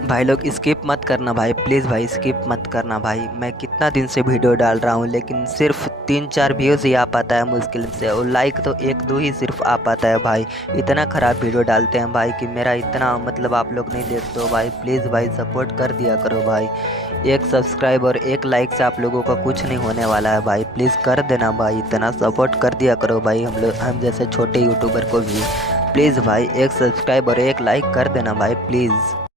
भाई लोग स्किप मत करना भाई, प्लीज़ भाई स्किप मत करना भाई। मैं कितना दिन से वीडियो डाल रहा हूँ लेकिन सिर्फ 3-4 व्यूज़ ही आ पाता है मुश्किल से, और लाइक तो 1-2 ही सिर्फ आ पाता है भाई। इतना ख़राब वीडियो डालते हैं भाई कि मेरा इतना मतलब आप लोग नहीं देखते हो भाई। प्लीज़ भाई सपोर्ट कर दिया करो भाई। एक सब्सक्राइब और एक लाइक से आप लोगों का कुछ नहीं होने वाला है भाई। प्लीज़ कर देना भाई, इतना सपोर्ट कर दिया करो भाई हम जैसे छोटे यूट्यूबर को भी। प्लीज़ भाई एक सब्सक्राइब और एक लाइक कर देना भाई प्लीज़।